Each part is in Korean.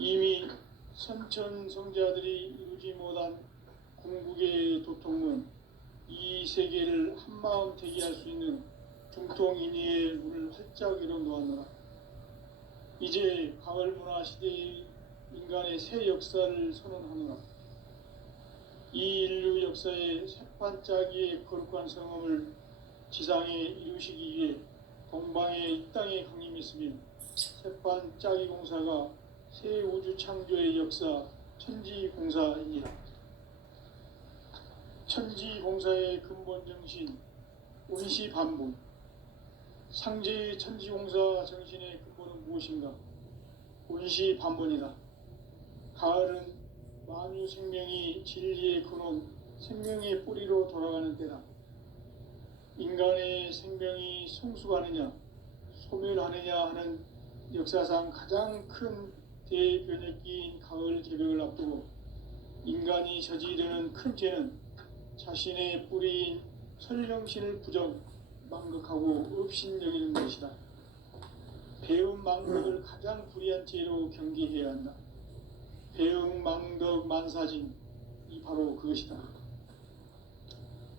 이미 선천성자들이 이루지 못한 궁극의 도통은 이 세계를 한마음 되게 할 수 있는 중통인의의 문을 활짝 열어놓았노라. 이제 가을 문화 시대의 인간의 새 역사를 선언하노라. 이 인류 역사의 새반짝이의 거룩한 성험을 지상에 이루시기 위해 동방의 이 땅에 강림했으며 새반짝이 공사가 새 우주 창조의 역사 천지공사이니라. 천지공사의 근본 정신 운시반본. 상제의 천지공사 정신의 근본은 무엇인가? 운시반본이다. 가을은 만유 생명이 진리의 근원, 생명의 뿌리로 돌아가는 때다. 인간의 생명이 성숙하느냐, 소멸하느냐 하는 역사상 가장 큰 대변혁기인 가을 개벽을 앞두고 인간이 저지르는 큰 죄는 자신의 뿌리인 설령신을 부정, 망극하고 업신여기는 것이다. 배움 망덕을 가장 불의한 죄로 경계해야 한다. 배움 망덕 만사진, 이 바로 그것이다.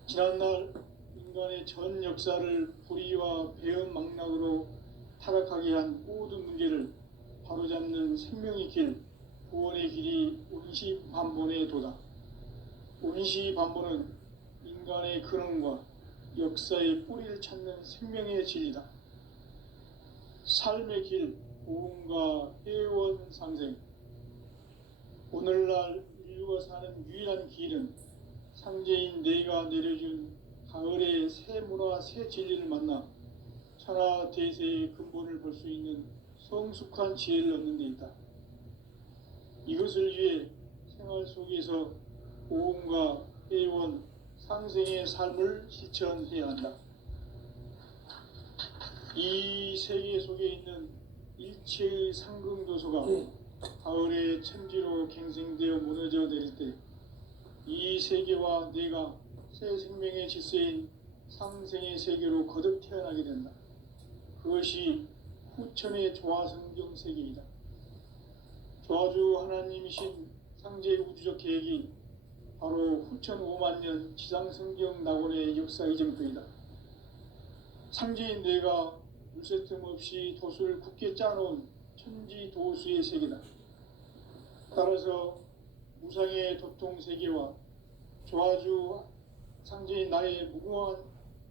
지난날 인간의 전 역사를 불의와 배움 망락으로 타락하게 한 모든 문제를 바로잡는 생명의 길, 구원의 길이 운시반본의 도다. 운시반본은 인간의 근원과 역사의 뿌리를 찾는 생명의 진리다. 삶의 길, 고음과 회원 상생. 오늘날 인류가 사는 유일한 길은 상제인 내가 내려준 가을의 새 문화, 새 진리를 만나 천하 대세의 근본을 볼 수 있는 성숙한 지혜를 얻는 데 있다. 이것을 위해 생활 속에서 고음과 회원, 상생의 삶을 실천해야 한다. 이 세계 속에 있는 일체의 상승도소가 가을의 천지로 갱생되어 무너져 내릴 때 이 세계와 내가 새 생명의 질서인 상생의 세계로 거듭 태어나게 된다. 그것이 후천의 조화성경 세계이다. 조화주 하나님이신 상제 우주적 계획이 바로 후천 5만 년 지상성경 낙원의 역사 이정표이다. 상제인 내가 물새 틈 없이 도수를 굳게 짜놓은 천지도수의 세계다. 따라서 무상의 도통 세계와 조화주 상제인 나의 무궁한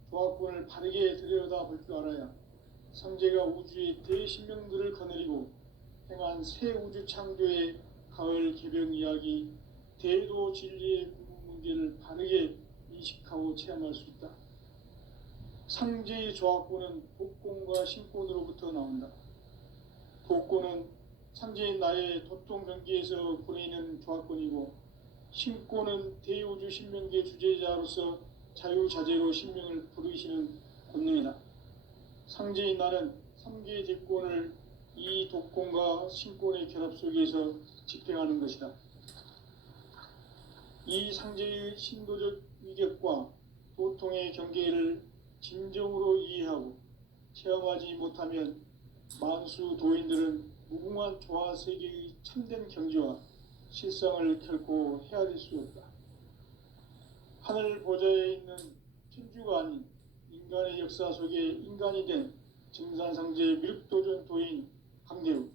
조화권을 바르게 들여다볼 줄 알아야 상제가 우주의 대신명들을 거느리고 행한 새 우주 창조의 가을 개벽 이야기, 대도 진리의 궁극 문제를 바르게 인식하고 체험할 수 있다. 상제의 조화권은 독권과 신권으로부터 나온다. 독권은 상제인 나의 도통 경계에서 보내는 조화권이고, 신권은 대우주 신명계 주제자로서 자유자재로 신명을 부르시는 권능이다. 상제인 나는 3개의 대권을 이 독권과 신권의 결합 속에서 집행하는 것이다. 이 상제의 신도적 위격과 도통의 경계를 진정으로 이해하고 체험하지 못하면 만수 도인들은 무궁한 조화 세계의 참된 경지와 실상을 결코 헤아릴 수 없다. 하늘 보좌에 있는 천주가 아닌 인간의 역사 속에 인간이 된 증산상제 미륵도전 도인 강대우,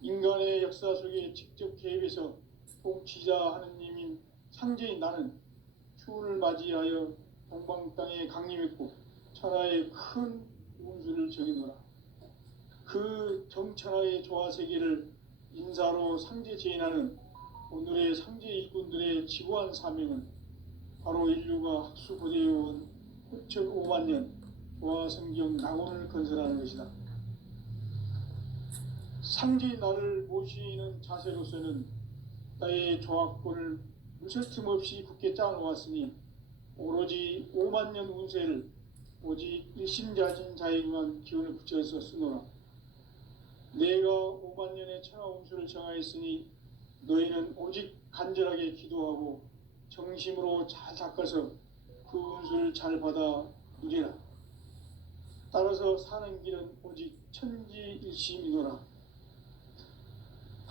인간의 역사 속에 직접 개입해서 통치자 하느님인 상제인 나는 추운을 맞이하여 동방 땅에 강림했고 천하의 큰 운수를 정해놓으라. 그 정천하의 조화세계를 인사로 상제 제인하는 오늘의 상제 일꾼들의 지고한 사명은 바로 인류가 학수고대해온 후천 5만 년 조화성경 낙원을 건설하는 것이다. 상제인 나를 모시는 자세로서는 나의 조화권을 물새 틈 없이 굳게 짜놓았으니 오로지 5만 년 운세를 오직 일심자진 자에게만 기운을 붙여서 쓰노라. 내가 5만 년의 천하 운수를 정하였으니 너희는 오직 간절하게 기도하고 정심으로 잘 닦아서 그 운수를 잘 받아 누리라. 따라서 사는 길은 오직 천지일심이노라.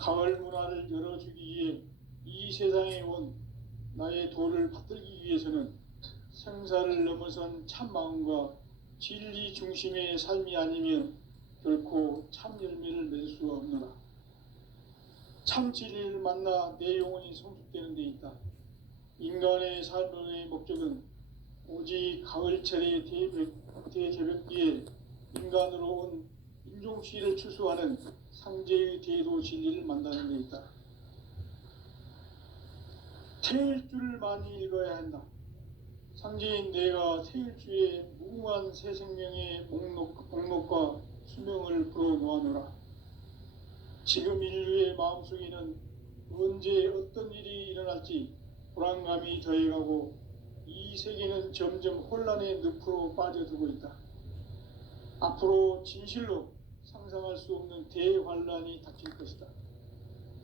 가을 문화를 열어주기 위해 이 세상에 온 나의 도를 받들기 위해서는 생사를 넘어선 참 마음과 진리 중심의 삶이 아니면 결코 참 열매를 맺을 수가 없노라. 참 진리를 만나 내 영혼이 성숙되는 데 있다. 인간의 삶의 목적은 오직 가을철의 대개벽기에 인간으로 온 인종시를 추수하는 상제의 대도 진리를 만나는 데 있다. 태일주를 많이 읽어야 한다. 상제인 내가 태일주의 무궁한 새 생명의 목록과 수명을 불어놓아노라. 지금 인류의 마음속에는 언제 어떤 일이 일어날지 불안감이 더해가고 이 세계는 점점 혼란의 늪으로 빠져들고 있다. 앞으로 진실로 상상할 수 없는 대환란이 닥칠 것이다.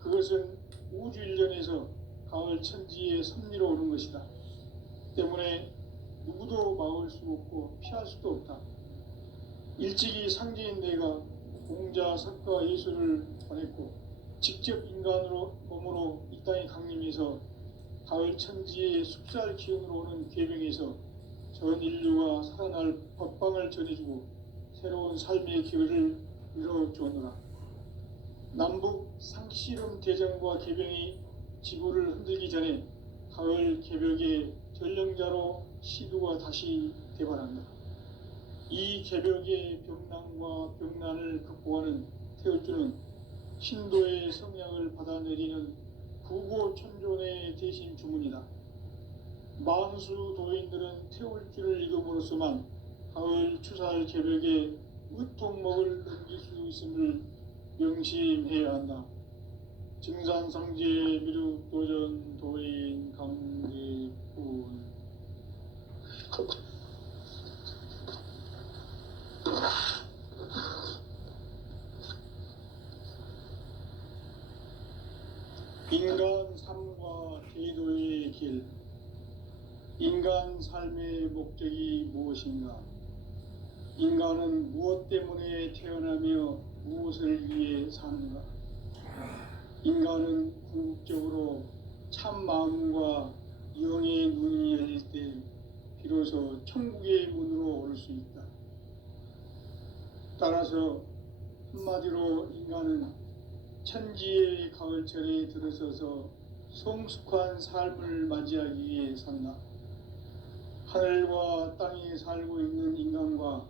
그것은 우주 일련에서 가을 천지의 섭리로 오는 것이다. 때문에 누구도 막을 수 없고 피할 수도 없다. 일찍이 상제인 내가 공자, 석가, 예수를 보냈고 직접 인간으로 몸으로 이 땅에 강림해서 가을 천지의 숲살 기운으로 오는 계명에서 전 인류가 살아날 법방을 전해주고 새로운 삶의 기회를 이뤄주었노라. 남북 상씨름 대전과 개병이 지구를 흔들기 전에 가을 개벽의 전령자로 시두가 다시 대발한다. 이 개벽의 병난과 병난을 극복하는 태울주는 신도의 성향을 받아내리는 구고천존의 대신 주문이다. 만수 도인들은 태울주를 읽음으로써만 가을 추살 개벽에 으통목을 넘길 수 있음을 명심해야 한다. 증산상제 미륵도전 도인 강대군. 인간 삶과 제도의 길. 인간 삶의 목적이 무엇인가? 인간은 무엇 때문에 태어나며 무엇을 위해 사는가? 인간은 궁극적으로 참 마음과 영의 눈이 열릴 때 비로소 천국의 문으로 올 수 있다. 따라서 한마디로 인간은 천지의 가을철에 들어서서 성숙한 삶을 맞이하기 위해 산다. 하늘과 땅에 살고 있는 인간과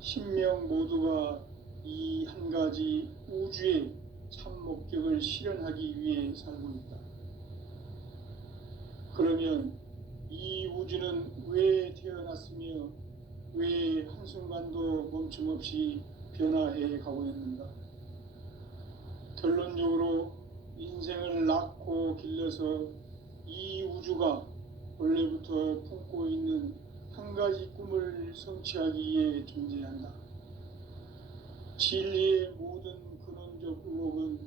신명 모두가 이 한 가지 우주의 참 목적을 실현하기 위해 살고 있다. 그러면 이 우주는 왜 태어났으며 왜 한순간도 멈춤없이 변화해 가고 있는가? 결론적으로 인생을 낳고 길러서 이 우주가 원래부터 품고 있는 한 가지 꿈을 성취하기 위해 존재한다. 진리의 모든 근원적 의혹은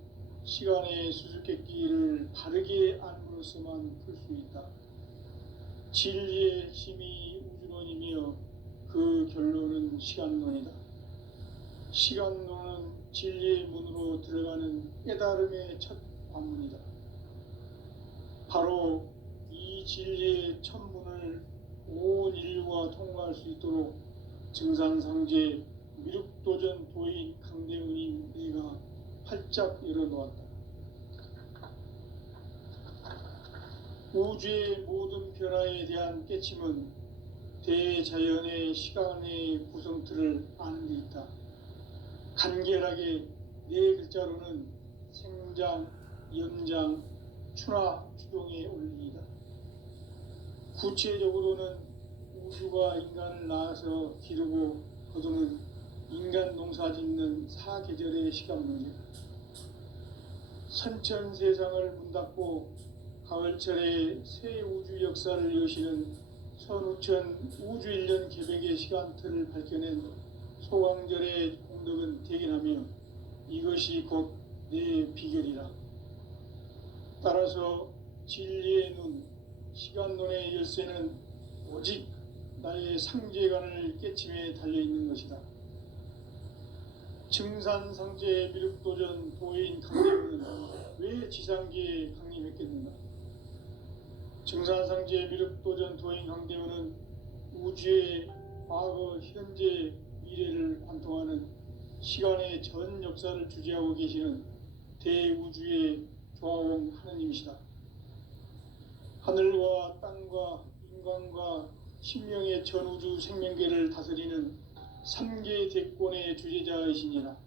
시간의 수수께끼를 바르게 안으로서만 풀 수 있다. 진리의 핵심이 우주론이며 그 결론은 시간론이다. 시간론은 진리의 문으로 들어가는 깨달음의 첫 관문이다. 바로 이 진리의 첫 문을 온 인류가 통과할 수 있도록 증산상제 미륵도전 도인 강대훈인 내가 활짝 열어놓았다. 우주의 모든 변화에 대한 깨침은 대자연의 시간의 구성틀을 아는 데 있다. 간결하게 네 글자로는 생장, 연장, 추나 추동의 원리이다. 구체적으로는 우주가 인간을 낳아서 기르고 거두는 인간 농사 짓는 사계절의 시간문제. 선천 세상을 문 닫고 가을철에 새 우주 역사를 여시는 선우천 우주일년 개벽의 시간틀을 밝혀낸 소강절의 공덕은 대견하며 이것이 곧 내 비결이라. 따라서 진리의 눈, 시간론의 열쇠는 오직 나의 상제관을 깨침에 달려있는 것이다. 증산상제 미륵도전 도인 강림은 왜 지상계에 강림했겠는가? 증산상제 미륵도전 도인 강림은 우주의 과거, 현재, 미래를 관통하는 시간의 전 역사를 주재하고 계시는 대우주의 조화원 하느님이시다. 하늘과 땅과 인간과 신명의 전우주 생명계를 다스리는 삼계 대권의 주재자이시니라.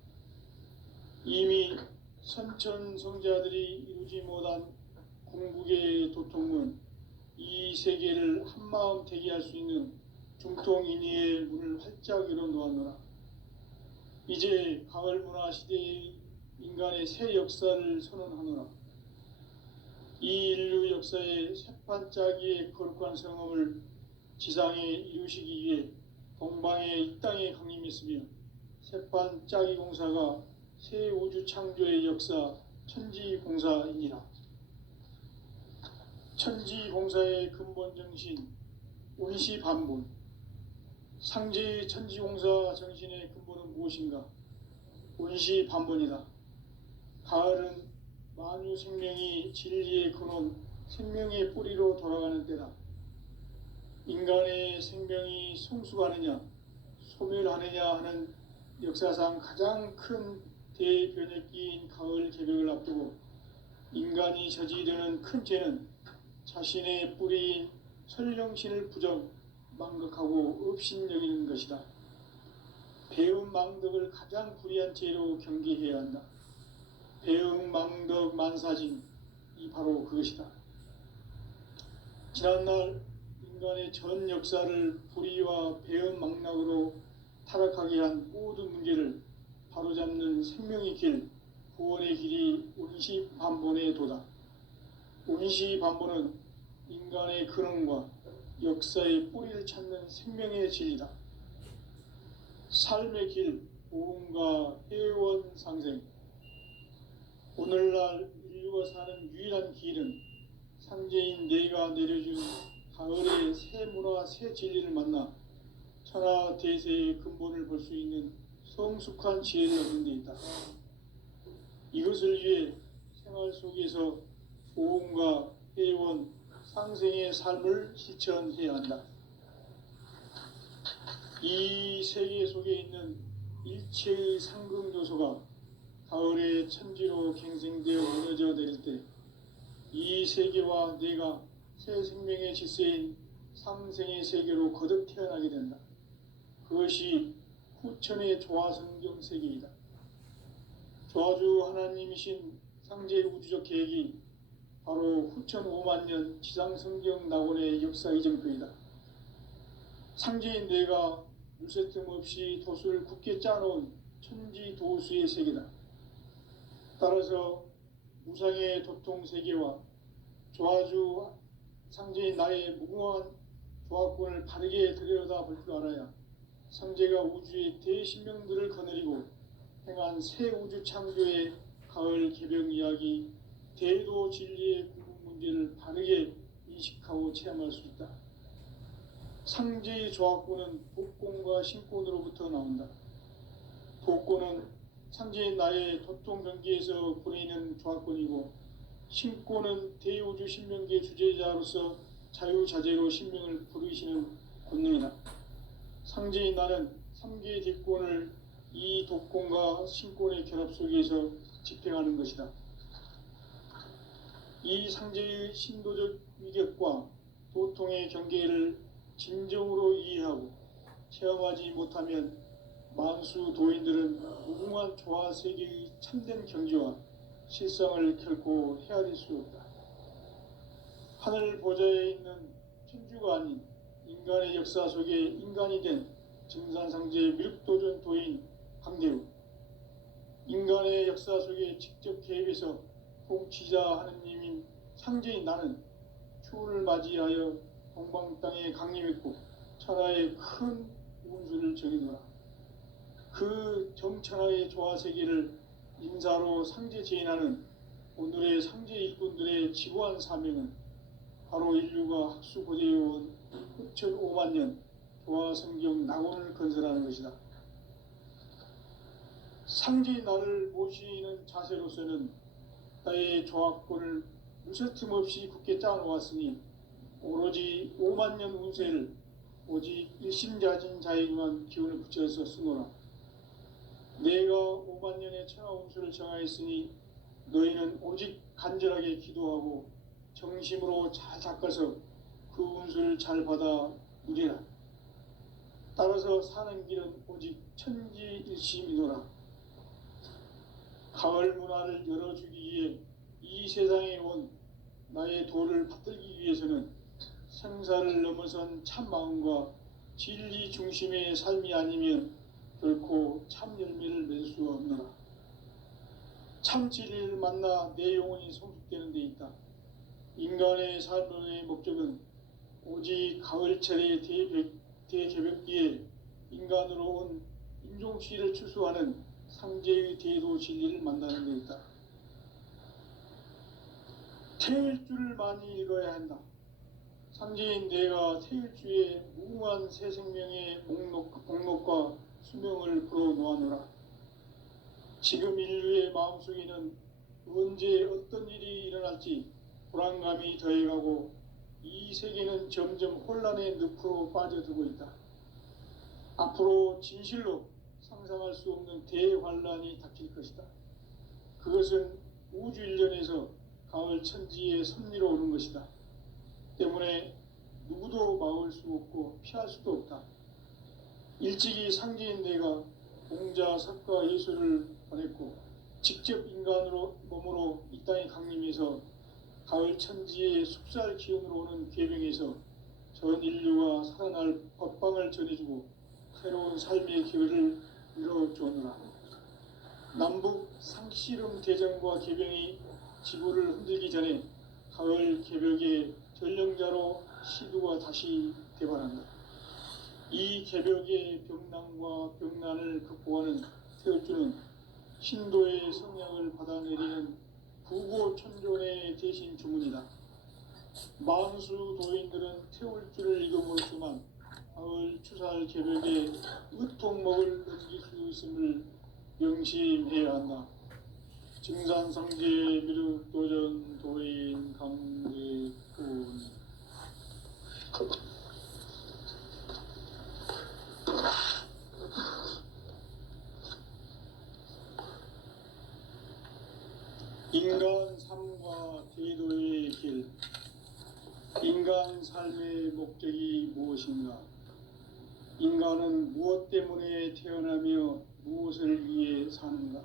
이미 선천성자들이 이루지 못한 궁극의 도통은 이 세계를 한마음 되게 할 수 있는 중통인의의 문을 활짝 열어 놓았노라. 이제 가을 문화 시대의 인간의 새 역사를 선언하노라. 이 인류 역사의 새반짝이의 거룩한 성험을 지상에 이루시기 위해 동방의 이 땅에 강림했으며 새반짝이 공사가 새 우주 창조의 역사 천지공사이니라. 천지공사의 근본 정신 운시반본. 상제의 천지공사 정신의 근본은 무엇인가? 운시반본이다. 가을은 만유 생명이 진리의 근원, 생명의 뿌리로 돌아가는 때다. 인간의 생명이 성숙하느냐, 소멸하느냐 하는 역사상 가장 큰 대변혁기인 가을 개벽을 앞두고 인간이 저지르는 큰 죄는 자신의 뿌리인 설령신을 망각하고 업신여기는 것이다. 배은망덕을 가장 불의한 죄로 경계해야 한다. 배은망덕 만사진, 이 바로 그것이다. 지난날 인간의 전 역사를 불의와 배은망락으로 타락하게 한 모든 문제를 바로잡는 생명의 길, 구원의 길이 운시반본의 도다. 운시반본은 인간의 근원과 역사의 뿌리를 찾는 생명의 진리다. 삶의 길, 보험과 회원 상생. 오늘날 인류가 사는 유일한 길은 상제인 내가 내려준 가을의 새 문화, 새 진리를 만나 천하 대세의 근본을 볼 수 있는 성숙한 지혜를 얻는 데 있다. 이것을 위해 생활 속에서 보험과 회원, 상생의 삶을 실천해야 한다. 이 세계 속에 있는 일체의 상승 요소가 가을의 천지로 갱생되어 무너져 내릴 때 이 세계와 내가 새 생명의 질서인 상생의 세계로 거듭 태어나게 된다. 그것이 후천의 조화성경 세계이다. 조화주 하나님이신 상제의 우주적 계획이 바로 후천 5만 년 지상성경 낙원의 역사 이정표이다. 상제인 내가 물새 틈 없이 도수를 굳게 짜놓은 천지도수의 세계다. 따라서 무상의 도통 세계와 조화주 상제인 나의 무궁한 조화권을 바르게 들여다볼 줄 알아야 상제가 우주의 대신명들을 거느리고 행한 새 우주 창조의 가을 개벽 이야기, 대도 진리의 구분 문제를 바르게 인식하고 체험할 수 있다. 상제의 조화권은 복권과 신권으로부터 나온다. 복권은 상제인 나의 도통 경계에서 보내는 조화권이고, 신권은 대우주 신명계 주제자로서 자유자재로 신명을 부르시는 권능이다. 상제인 나는 3개의 대권을 이 독권과 신권의 결합 속에서 집행하는 것이다. 이 상제의 신도적 위격과 도통의 경계를 진정으로 이해하고 체험하지 못하면 만수 도인들은 무궁한 조화 세계의 참된 경지와 실상을 결코 헤아릴 수 없다. 하늘 보좌에 있는 천주가 아닌 인간의 역사 속에 인간이 된 증산상제 미륵도전 도인 강대우, 인간의 역사 속에 직접 개입해서 통치자 하느님인 상제인 나는 추운을 맞이하여 동방 땅에 강림했고 천하의 큰 운수를 정해놓아 그 정천하의 조화세계를 인사로 상제 제인하는 오늘의 상제 일꾼들의 지고한 사명은 바로 인류가 학수 고대해온 후천 5만 년 조화성경 낙원을 건설하는 것이다. 상지 나를 모시는 자세로서는 나의 조합권을 무쇠 틈 없이 굳게 짜놓았으니 오로지 5만 년 운세를 오직 일심자진 자에게만 기운을 붙여서 쓰노라. 내가 5만 년의 천하 운수를 정하였으니 너희는 오직 간절하게 기도하고 정심으로 잘 닦아서 그 운수를 잘 받아 누리라. 따라서 사는 길은 오직 천지일심이노라. 가을 문화를 열어주기 위해 이 세상에 온 나의 도를 받들기 위해서는 생사를 넘어선 참마음과 진리 중심의 삶이 아니면 결코 참 열매를 맺을 수 없노라. 참 진리를 만나 내 영혼이 성숙되는 데 있다. 인간의 삶의 목적은 오직 가을철의 대개벽기에 인간으로 온 인종시를 추수하는 상제의 대도 진리를 만나는 데 있다. 태일주를 많이 읽어야 한다. 상제인 내가 태일주의 무궁한 새 생명의 목록과 수명을 불어놓아노라. 지금 인류의 마음속에는 언제 어떤 일이 일어날지 불안감이 더해가고 이 세계는 점점 혼란의 늪으로 빠져들고 있다. 앞으로 진실로 상상할 수 없는 대환란이 닥칠 것이다. 그것은 우주 일련에서 가을 천지의 섭리로 오는 것이다. 때문에 누구도 막을 수 없고 피할 수도 없다. 일찍이 상제인 내가 공자, 석가, 예수를 보냈고 직접 인간으로 몸으로 이 땅에 강림해서 가을 천지의 숙살 기운으로 오는 계명에서 전 인류가 살아날 법방을 전해주고 새로운 삶의 기회를 이뤄주느라. 남북 상씨름 대전과 개병이 지구를 흔들기 전에 가을 개벽의 전령자로 시두가 다시 대발한다. 이 개벽의 병난과 병난을 극복하는 태울주는 신도의 성향을 받아내리는 부고천존의 대신 주문이다. 만수 도인들은 태울주를 읽음으로써만 가을 추살 개벽에 으통먹을 넘길 수 있음을 명심해야 한다. 증산상제 미륵도전 도인 강제군. 인간 삶과 제도의 길. 인간 삶의 목적이 무엇인가? 인간은 무엇 때문에 태어나며 무엇을 위해 사는가?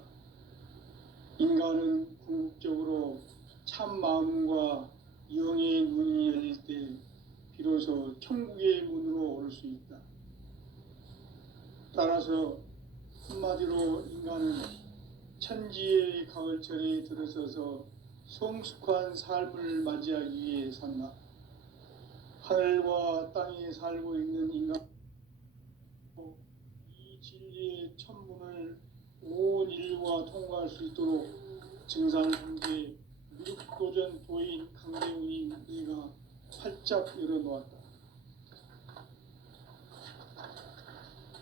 인간은 궁극적으로 참 마음과 영의 눈이 열릴 때 비로소 천국의 문으로 오를 수 있다. 따라서 한마디로 인간은 천지의 가을철에 들어서서 성숙한 삶을 맞이하기 위해 산다. 하늘과 땅에 살고 있는 인간, 이 진리의 천문을 온 인류가 통과할 수 있도록 증산상제 미륵도전 도인 강대훈이 네가 활짝 열어놓았다.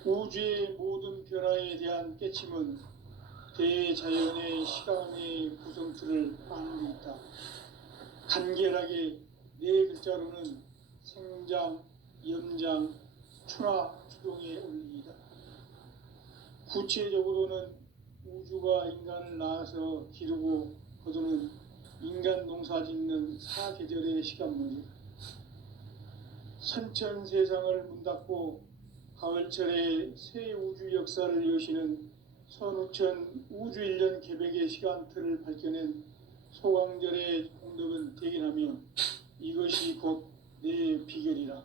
우주의 모든 변화에 대한 깨침은 대자연의 시간의 구성틀을 아는 데 있다. 간결하게 네 글자로는 생장, 염장, 추나, 추동의 원리이다. 구체적으로는 우주가 인간을 낳아서 기르고 거두는 인간 농사 짓는 사계절의 시간문이다. 선천 세상을 문닫고 가을철에 새 우주 역사를 여시는 선우천 우주일년 개벽의 시간틀을 밝혀낸 소강절의 공덕은 대견하며 이것이 곧 내 비결이라.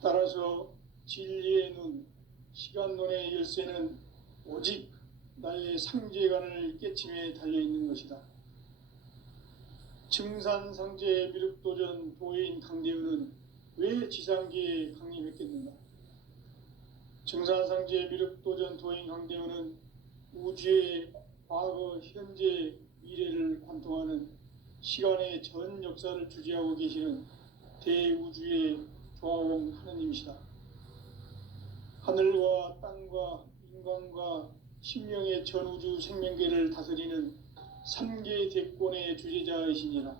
따라서 진리의 눈, 시간론의 열쇠는 오직 나의 상제관을 깨침에 달려있는 것이다. 증산상제 미륵도전 도인 강대훈은 왜 지상계에 강림했겠는가? 증산상제 미륵도전 도인 강대훈은 우주의 과거, 현재, 미래를 관통하는 시간의 전 역사를 주재하고 계시는 대우주의 조화원 하느님이시다. 하늘과 땅과 인간과 신명의 전우주 생명계를 다스리는 3계 대권의 주제자이시니라.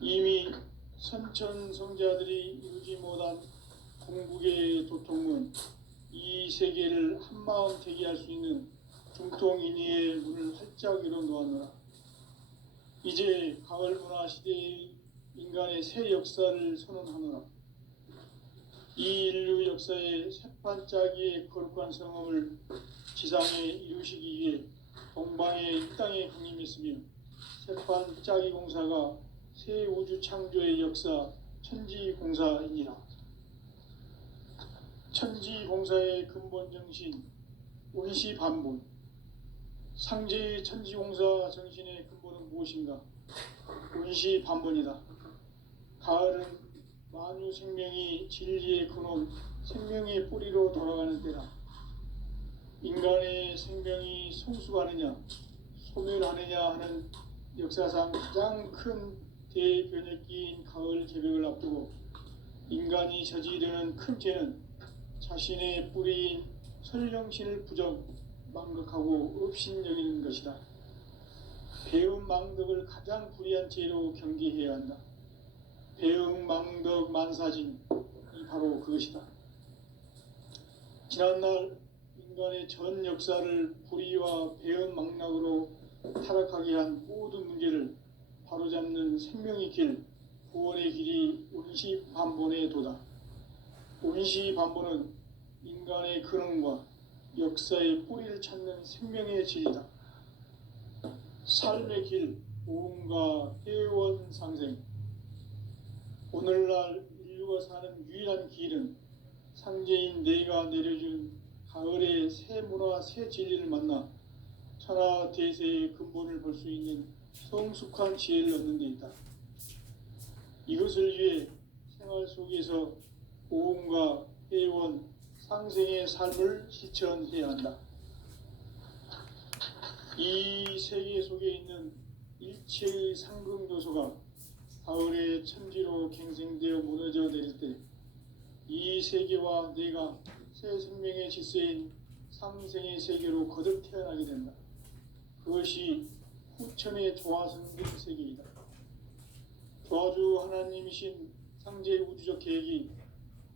이미 선천성자들이 이루지 못한 궁극의 도통문, 이 세계를 한마음 되게 할 수 있는 중통인의의 문을 활짝 열어놓았노라. 이제 가을 문화 시대의 인간의 새 역사를 선언하노라. 이 인류 역사의 새판짜기의 거룩한 성험을 지상에 이루시기 위해 동방의 이 땅에 강림했으며, 새판짜기 공사가 새 우주 창조의 역사 천지공사이니라. 천지공사의 근본 정신 원시반본. 상제의 천지공사 정신의 근본은 무엇인가? 원시반본이다. 가을은 만유 생명이 진리의 근원, 생명의 뿌리로 돌아가는 때다. 인간의 생명이 성숙하느냐 소멸하느냐 하는 역사상 가장 큰 대변혁기인 가을 개벽을 앞두고 인간이 저지르는 큰 죄는 자신의 뿌리인 설령신을 부정 망각하고 업신여기는 것이다. 배움 망덕을 가장 불의한 죄로 경계해야 한다. 배움 망덕 만사진, 이 바로 그것이다. 지난날 인간의 전 역사를 불의와 배움 망락으로 타락하게 한 모든 문제를 바로잡는 생명의 길, 구원의 길이 원시반본의 도다. 원시반본은 인간의 근원과 역사의 뿌리를 찾는 생명의 진리다. 삶의 길, 오음과 회원 상생. 오늘날 인류가 사는 유일한 길은 상제인 내가 내려준 가을의 새 문화, 새 진리를 만나 천하 대세의 근본을 볼 수 있는 성숙한 지혜를 얻는 데 있다. 이것을 위해 생활 속에서 오음과 회원, 상생의 삶을 실천해야 한다. 이 세계 속에 있는 일체의 상금 요소가 가을의 천지로 갱생되어 무너져 내릴 때 이 세계와 내가 새 생명의 질서인 상생의 세계로 거듭 태어나게 된다. 그것이 후천의 조화성분 세계이다. 조화주 하나님이신 상제 우주적 계획이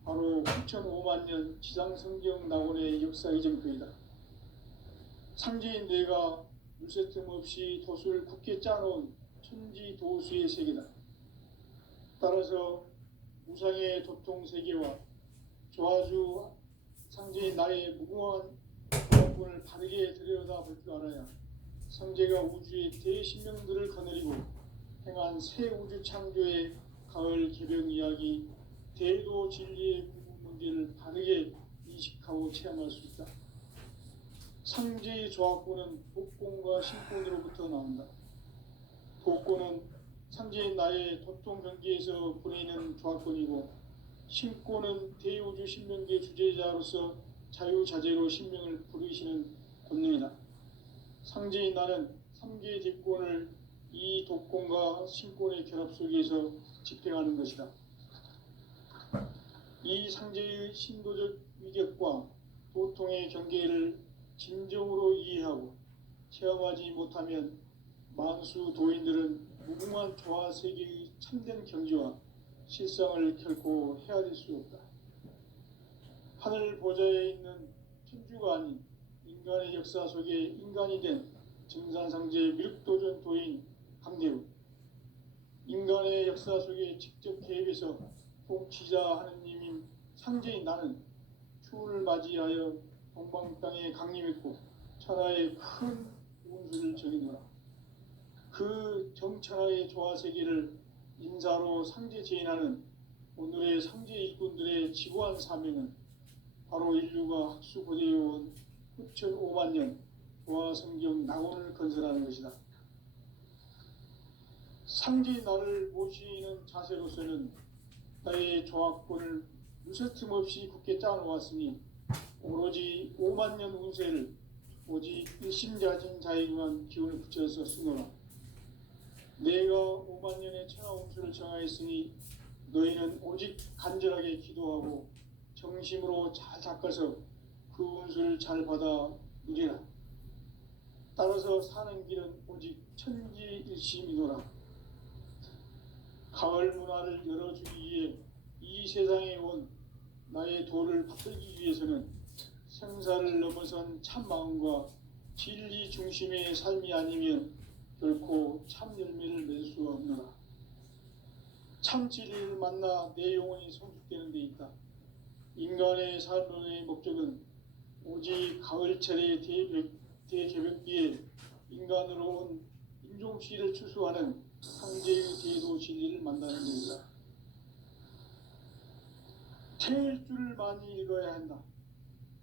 바로 9,500년 지상성경 낙원의 역사 이정표이다. 상제인 내가 물새 틈 없이 도수를 굳게 짜놓은 천지도수의 세계다. 따라서 무상의 도통 세계와 조화주 상제인 나의 무궁한 조화권을 바르게 들여다볼 줄 알아야 상제가 우주의 대신명들을 거느리고 행한 새 우주 창조의 가을 개벽 이야기, 대도 진리의 궁극 문제를 바르게 인식하고 체험할 수 있다. 상제의 조화권은 독권과 신권으로부터 나온다. 독권은 상제인 나의 도통 경계에서 보내는 조화권이고, 신권은 대우주 신명계 주제자로서 자유자재로 신명을 부르시는 권능이다. 상제인 나는 3계 대권을 이 독권과 신권의 결합 속에서 집행하는 것이다. 이 상제의 신도적 위격과 도통의 경계를 진정으로 이해하고 체험하지 못하면 만수 도인들은 무궁한 조화 세계의 참된 경지와 실상을 결코 헤아릴 수 없다. 하늘 보좌에 있는 천주가 아닌 인간의 역사 속에 인간이 된 증산상제 미륵도전 도인 강대우, 인간의 역사 속에 직접 개입해서 통치자 하느님인 상제인 나는 추운을 맞이하여 동방 땅에 강림했고 천하의 큰 운수를 정해놓아 그 정천하의 조화 세계를 인사로 상제 제인하는 오늘의 상제 일꾼들의 지고한 사명은 바로 인류가 학수고대해온 9,500년 조화 성경 낙원을 건설하는 것이다. 상제인 나를 모시는 자세로서는 나의 조화권을 무쇠틈 없이 굳게 짜놓았으니 오로지 5만 년 운세를 오직 일심자진 자에 관한 기운을 붙여서 쓰노라. 내가 5만 년의 천하 운수를 정하였으니 너희는 오직 간절하게 기도하고 정심으로 잘 닦아서 그 운수를 잘 받아 누리라. 따라서 사는 길은 오직 천지일심이노라. 가을 문화를 열어주기 위해 이 세상에 온 나의 도를 받들기 위해서는 생사를 넘어선 참 마음과 진리 중심의 삶이 아니면 결코 참 열매를 맺을 수가 없노라. 참 진리를 만나 내 영혼이 성숙되는 데 있다. 인간의 삶의 목적은 오직 가을철의 대개벽기에 인간으로 온 인종시를 추수하는 상제의 대도 진리를 만나는 것이다. 태일주를 많이 읽어야 한다.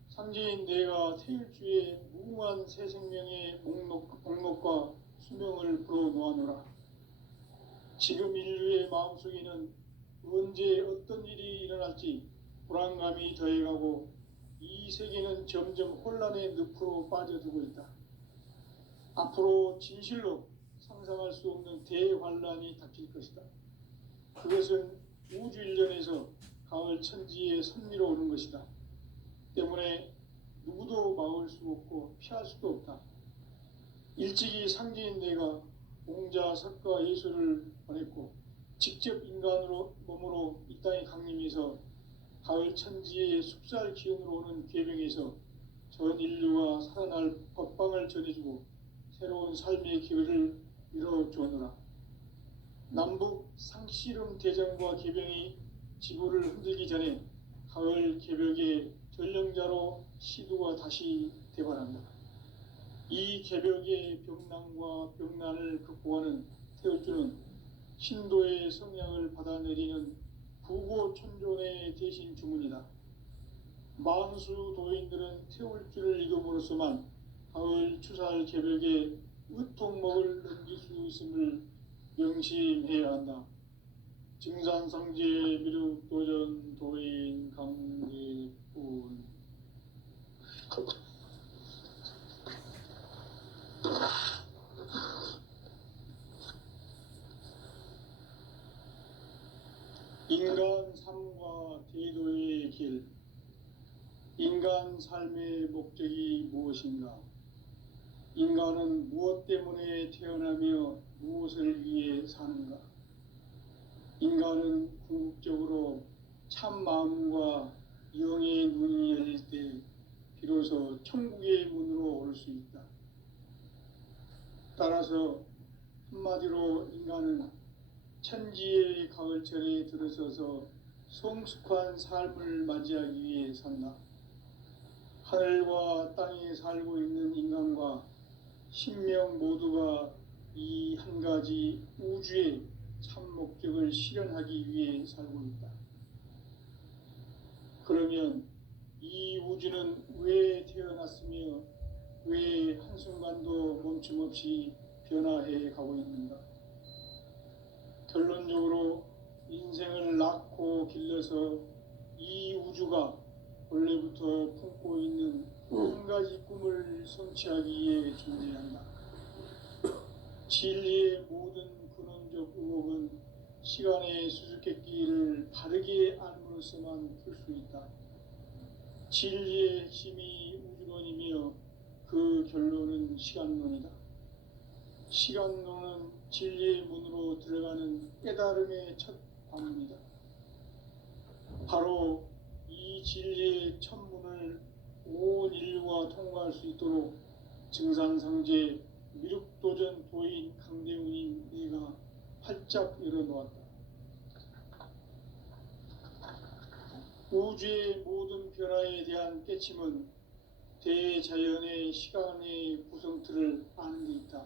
상제인 내가 태일주의 무궁한 새 생명의 목록과 수명을 불어놓아노라. 지금 인류의 마음속에는 언제 어떤 일이 일어날지 불안감이 더해가고 이 세계는 점점 혼란의 늪으로 빠져들고 있다. 앞으로 진실로 상상할 수 없는 대환란이 닥칠 것이다. 그것은 우주 일련에서 가을 천지에 선미로 오는 것이다. 때문에 누구도 막을 수 없고 피할 수도 없다. 일찍이 상제인 내가 공자, 석가, 예수를 보냈고 직접 인간으로 몸으로 이 땅에 강림해서 가을 천지의 숲살 기운으로 오는 궤병에서 전 인류가 살아날 법방을 전해주고 새로운 삶의 기회를 이뤄주었노라. 남북 상씨름 대전과 개병이 지구를 흔들기 전에 가을 개벽의 전령자로 시두가 다시 대발한다. 이 개벽의 병난과 병난을 극복하는 태울주는 신도의 성향을 받아내리는 부고천존의 대신 주문이다. 만수 도인들은 태울주를 읽음으로써만 가을 추살 개벽의 의통목을 넘길 수 있음을 명심해야 한다. 증산상제 미륵도전 도인 강대군. 인간 삶과 대도의 길. 인간 삶의 목적이 무엇인가? 인간은 무엇 때문에 태어나며 무엇을 위해 사는가? 인간은 궁극적으로 참 마음과 영의 눈이 열릴 때 비로소 천국의 문으로 올 수 있다. 따라서 한마디로 인간은 천지의 가을철에 들어서서 성숙한 삶을 맞이하기 위해 산다. 하늘과 땅에 살고 있는 인간과 신명 모두가 이 한 가지 우주의 참 목적을 실현하기 위해 살고 있다. 그러면 이 우주는 왜 태어났으며 왜 한순간도 멈춤없이 변화해 가고 있는가? 결론적으로 인생을 낳고 길러서 이 우주가 원래부터 품고 있는 한 가지 꿈을 성취하기 위해 존재한다. 진리의 모든 근원적 의혹은 시간의 수수께끼를 바르게 알므로써만 풀 수 있다. 진리의 핵심이 우주론이며 그 결론은 시간론이다. 시간론은 진리의 문으로 들어가는 깨달음의 첫 관문이다. 바로 이 진리의 첫 문을 온 인류가 통과할 수 있도록 증산상제 미륵도전 도인 강대훈인 내가 활짝 열어놓았다. 우주의 모든 변화에 대한 깨침은 대자연의 시간의 구성틀을 아는 데 있다.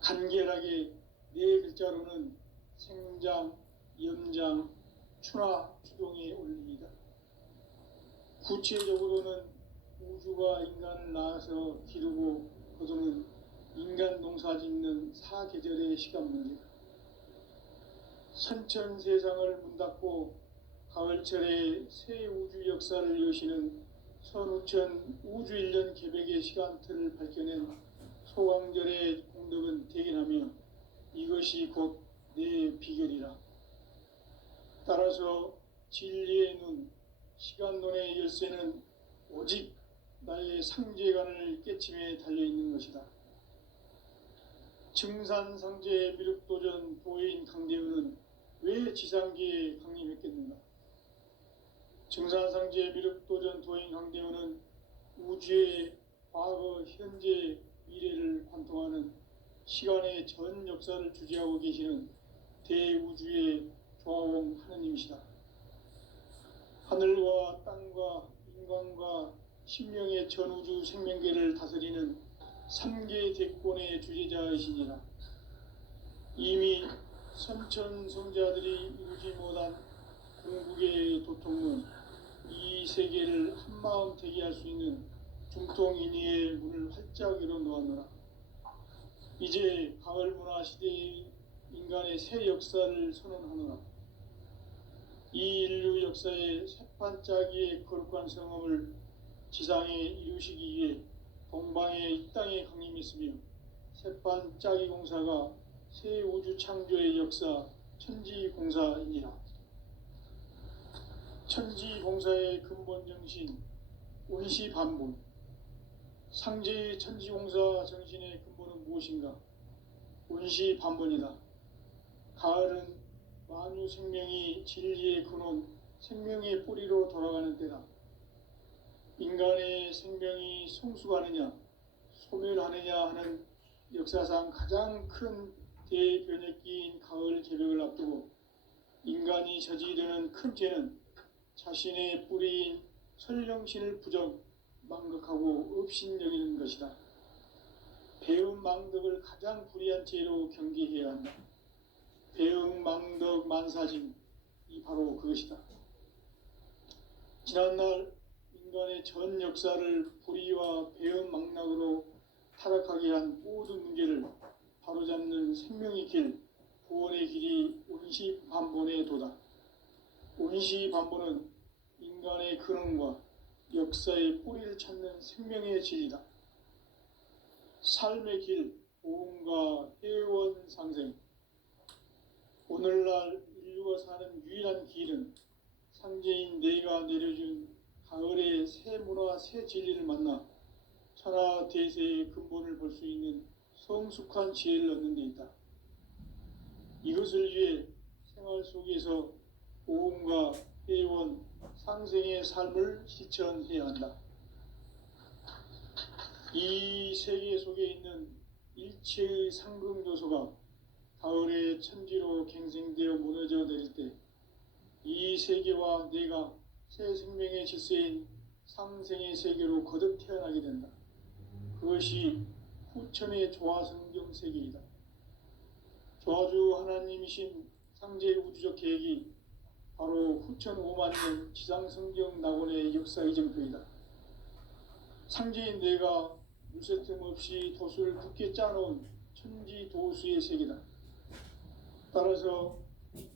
간결하게 네 글자로는 생장, 염장, 추나, 추동의 원리이다. 구체적으로는 우주가 인간을 낳아서 기르고 거두는 인간 농사 짓는 사계절의 시간 문제다. 선천 세상을 문 닫고 가을철에 새 우주 역사를 여시는 선우천 우주일년 개벽의 시간틀을 밝혀낸 소강절의 공덕은 대견하며 이것이 곧 내 비결이라. 따라서 진리의 눈, 시간론의 열쇠는 오직 나의 상제관을 깨침에 달려있는 것이다. 증산상제 미륵도전 도인 강대우는 왜 지상계에 강림했겠는가? 증산상제 미륵도전 도인 강대우는 우주의 과거, 현재, 미래를 관통하는 시간의 전 역사를 주재하고 계시는 대우주의 조화원 하느님이시다. 하늘과 땅과 인간과 신명의 전우주 생명계를 다스리는 삼계 대권의 주재자이시니라. 이미 선천성자들이 이루지 못한 궁극의 도통은 이 세계를 한마음 되게 할 수 있는 중통인의의 문을 활짝 열어 놓았노라. 이제 가을 문화 시대의 인간의 새 역사를 선언하노라. 이 인류 역사의 새판짜기의 거룩한 성험을 지상에 이루시기 위해 동방의 이 땅에 강림했으며 새판짜기 공사가 새 우주 창조의 역사 천지공사이니라. 천지공사의 근본 정신 온시반본. 상제의 천지공사 정신의 근본은 무엇인가? 온시반본이다. 가을은 만유 생명이 진리의 근원, 생명의 뿌리로 돌아가는 때다. 인간의 생명이 성숙하느냐, 소멸하느냐 하는 역사상 가장 큰 대변혁기인 가을 개벽을 앞두고 인간이 저지르는 큰 죄는 자신의 뿌리인 설령신을 부정, 망극하고 업신여기는 것이다. 배움 망덕을 가장 불의한 죄로 경계해야 한다. 배움 망덕 만사진, 이 바로 그것이다. 지난날 인간의 전 역사를 불의와 배움 망락으로 타락하게 한 모든 문제를 바로잡는 생명의 길, 구원의 길이 온시반본의 도다. 온시반본은 인간의 근원과 역사의 뿌리를 찾는 생명의 진리다. 삶의 길, 보험과 회원 상생. 오늘날 인류가 사는 유일한 길은 상제인 내가 내려준 가을의 새 문화, 새 진리를 만나 천하 대세의 근본을 볼 수 있는 성숙한 지혜를 얻는 데 있다. 이것을 위해 생활 속에서 보험과 회원, 상생의 삶을 실천해야 한다. 이 세계 속에 있는 일체의 상금 요소가 가을의 천지로 갱생되어 무너져 내릴 때 이 세계와 내가 새 생명의 질서인 상생의 세계로 거듭 태어나게 된다. 그것이 후천의 조화성경 세계이다. 조화주 하나님이신 상제 우주적 계획이 바로 후천 5만 년 지상성경 낙원의 역사 이정표이다. 상제인 내가 물새 틈 없이 도수를 굳게 짜놓은 천지 도수의 세계다. 따라서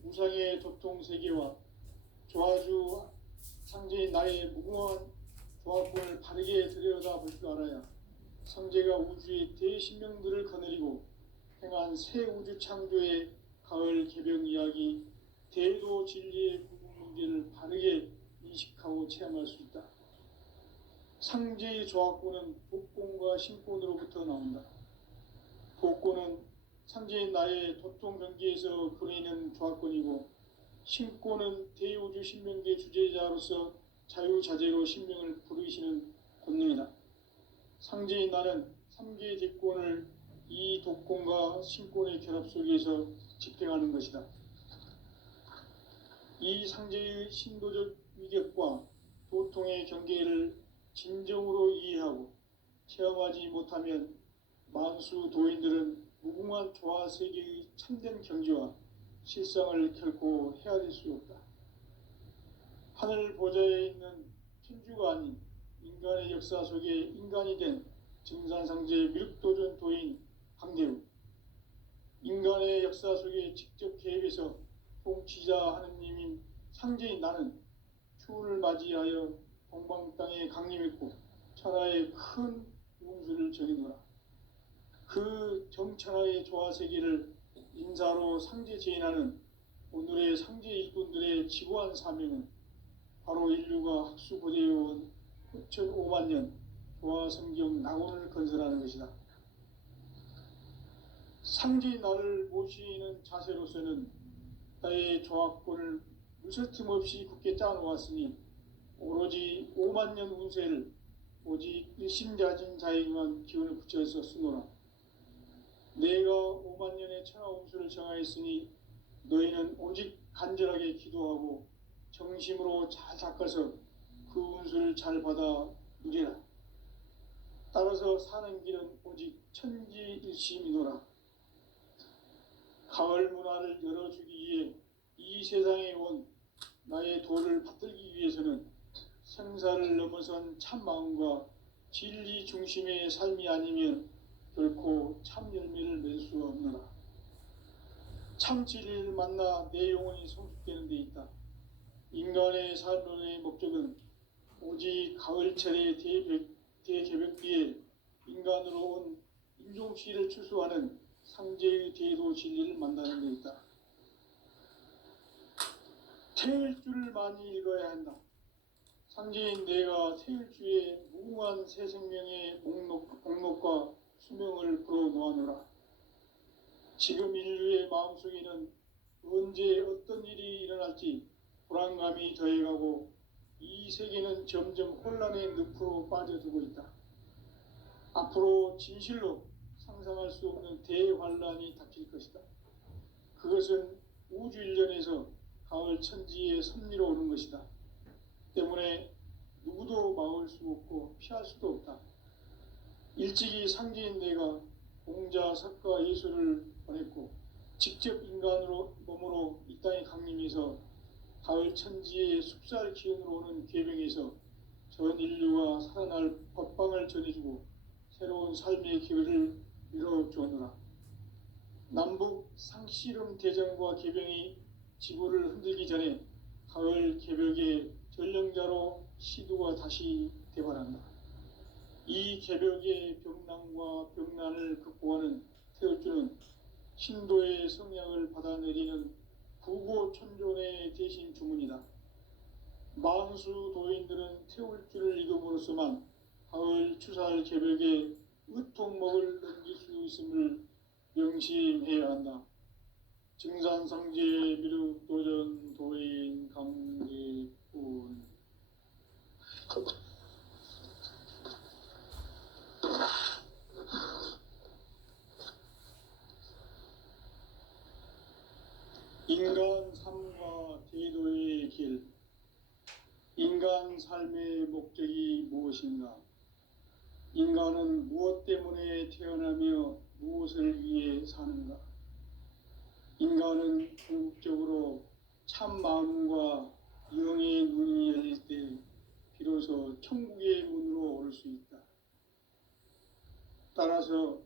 무상의 도통 세계와 조화주 상제인 나의 무궁한 조합권을 바르게 들여다볼 줄 알아야 상제가 우주의 대신명들을 거느리고 행한 새 우주 창조의 가을 개벽 이야기, 대도 진리의 구분 문제를 바르게 인식하고 체험할 수 있다. 상제의 조합권은 복권과 신권으로부터 나온다. 복권은 상제인 나의 도통 경계에서 그리는 조합권이고, 신권은 대우주 신명계 주제자로서 자유자재로 신명을 부르시는 권능이다. 상제인 나는 3개의 대권을 이 독권과 신권의 결합 속에서 집행하는 것이다. 이 상제의 신도적 위격과 도통의 경계를 진정으로 이해하고 체험하지 못하면 만수 도인들은 무궁한 조화 세계의 참된 경지와 실상을 결코 헤아릴 수 없다. 하늘 보좌에 있는 천주가 아닌 인간의 역사 속에 인간이 된 증산상제 미륵도전 도인 강대우, 인간의 역사 속에 직접 개입해서 통치자 하느님인 상제인 나는 추운을 맞이하여 동방 땅에 강림했고 천하의 큰 운수를 정해노라. 그 정천하의 조화세계를 인사로 상제 제인하는 오늘의 상제 일꾼들의 지고한 사명은 바로 인류가 학수고대해온 후천 5만 년 도화성경 낙원을 건설하는 것이다. 상제의 나를 모시는 자세로서는 나의 조합권을 무쇠틈 없이 굳게 짜놓았으니 오로지 5만 년 운세를 오직 일심자진 자에게만 기운을 붙여서 쓰노라. 내가 5만 년의 천하 운수를 정하였으니 너희는 오직 간절하게 기도하고 정심으로 잘 닦아서 그 운수를 잘 받아 누리라. 따라서 사는 길은 오직 천지일심이노라. 가을 문화를 열어주기 위해 이 세상에 온 나의 도를 받들기 위해서는 생사를 넘어선 참마음과 진리 중심의 삶이 아니면 결코 참 열매를 맺을 수 없노라. 참 진리를 만나 내 영혼이 성숙되는 데 있다. 인간의 삶의 목적은 오직 가을철의 대개벽기에 인간으로 온 인종시를 추수하는 상제의 대도 진리를 만나는 데 있다. 태일주를 많이 읽어야 한다. 상제인 내가 태일주의 무궁한 새 생명의 목록과 수명을 불어놓아노라. 지금 인류의 마음속에는 언제 어떤 일이 일어날지 불안감이 더해가고 이 세계는 점점 혼란의 늪으로 빠져들고 있다. 앞으로 진실로 상상할 수 없는 대환란이 닥칠 것이다. 그것은 우주 일련에서 가을 천지의 섭리로 오는 것이다. 때문에 누구도 막을 수 없고 피할 수도 없다. 일찍이 상제인 내가 공자, 석가, 예수를 보냈고 직접 인간으로 몸으로 이 땅에 강림해서 가을 천지의 숲살 기운으로 오는 계병에서 전 인류가 살아날 법방을 전해주고 새로운 삶의 기회를 열어주었노라. 남북 상씨름 대전과 계병이 지구를 흔들기 전에 가을 개벽의 전령자로 시두가 다시 대발한다. 이 개벽의 병난과 병난을 극복하는 태울주는 신도의 성약을 받아내리는 구고천존의 대신 주문이다. 만수 도인들은 태울주를 읽음으로써만 가을 추살 개벽의 의통목을 넘길 수 있음을 명심해야 한다. 증산상제 미륵도전 도인 강제군. 인간 삶과 제도의 길. 인간 삶의 목적이 무엇인가? 인간은 무엇 때문에 태어나며 무엇을 위해 사는가? 인간은 궁극적으로 참 마음과 영의 눈이 열릴 때 비로소 천국의 문으로 오를 수 있다. 따라서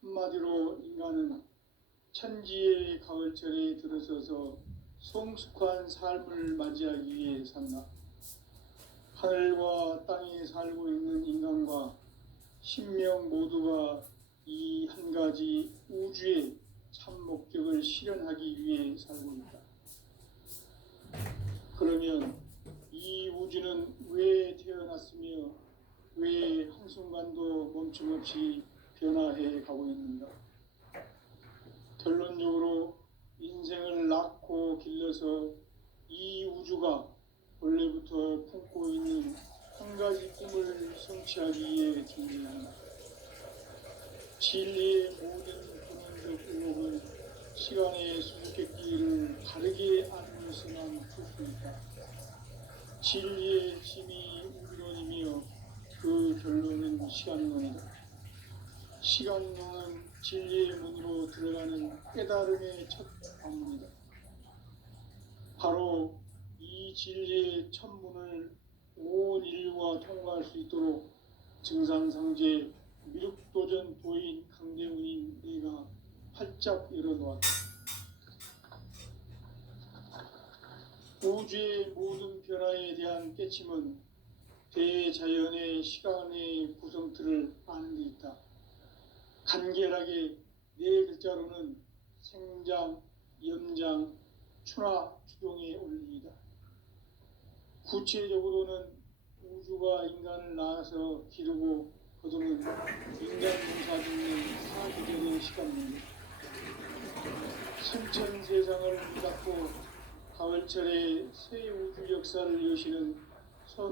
한마디로 인간은 천지의 가을철에 들어서서 성숙한 삶을 맞이하기 위해 산다. 하늘과 땅에 살고 있는 인간과 신명 모두가 이 한 가지 우주의 참 목적을 실현하기 위해 살고 있다. 그러면 이 우주는 왜 태어났으며 왜 한순간도 멈춤없이 변화해 가고 있는가? 결론적으로 인생을 낳고 길러서 이 우주가 원래부터 품고 있는 한 가지 꿈을 성취하기 위해 존재한다. 진리의 모든 근원적 의혹은 시간의 수수께끼를 바르게 알면서만 풀 수 있다. 진리의 힘이 우주론이며 그 결론은 시간론이다. 시간론은 진리의 문으로 들어가는 깨달음의 첫 방문이다. 바로 이 진리의 첫 문을 온 인류가 통과할 수 있도록 증산상제 미륵도전 도인 강대훈인 내가 활짝 열어놓았다. 우주의 모든 변화에 대한 깨침은 대자연의 시간의 구성틀을 아는 데 있다. 간결하게 네 글자로는 생장, 연장, 추나, 추동의 원리이다. 구체적으로는 우주가 인간을 낳아서 기르고 거두는 인간 농사 짓는 사기절의 시간입니다. 승천 세상을 닫고 가을철에 새 우주 역사를 여시는